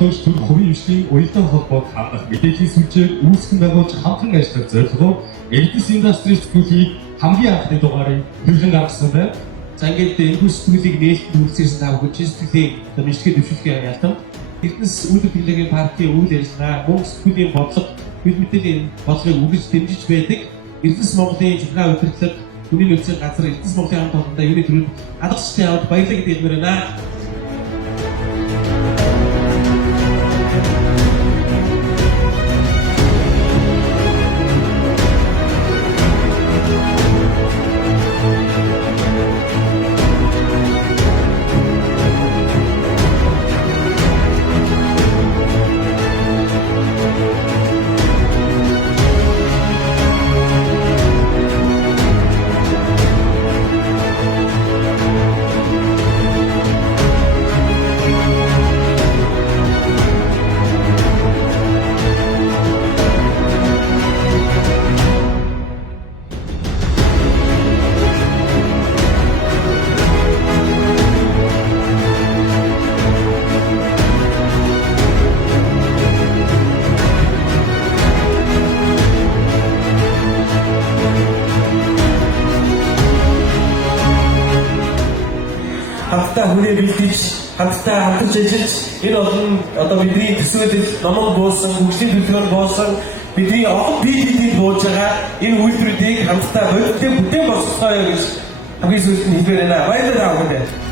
холбогдож төр хувийн эмчлийн уялдаа холбоог хамрах мэдээллийн сүлжээг үүсгэн байгуулж хамтран ажиллах зорилгоор Eldis Industries сэтгүүлийг хамгийн анхны дугаарыг бэлэн авсан байна. За ингээд энэ сэтгүүлийг нээлттэй үйлчилсэн тав хүч сэтгүүлийн мэдээлэл дэвшүүлэх ялтам Эрдэнэс үйлдвэр технологийн паркийн үйл ажиллагаа мөн сэтгүүлийн бодлого бид мэдээллийн бодлогыг үргэлж дэмжиж байдаг. Эрдэнэс Монголын жинхэнэ удирдлага хүний нөөцийн газар Эрдэнэс Монголын хамт олонтой юуны төрөнд алгасчтай яваад баярлалаа гэдэг хэлмээр байна. Хамтдаа хүрээ бэлдэж, хамтдаа хамтарч ажиллаж энэ олон одоо бидний төсөөлөл номон буусан, хөгжлийн төлөвлөгөөр буусан бидний олон биеийн бууж байгаа энэ үйлдвэрүүдийг хамтдаа хөдөлгөөн бүтээн болгоцгоё гэж хамгийн сүүлд нь хэлмээр байна. Баярлалаа бүгд.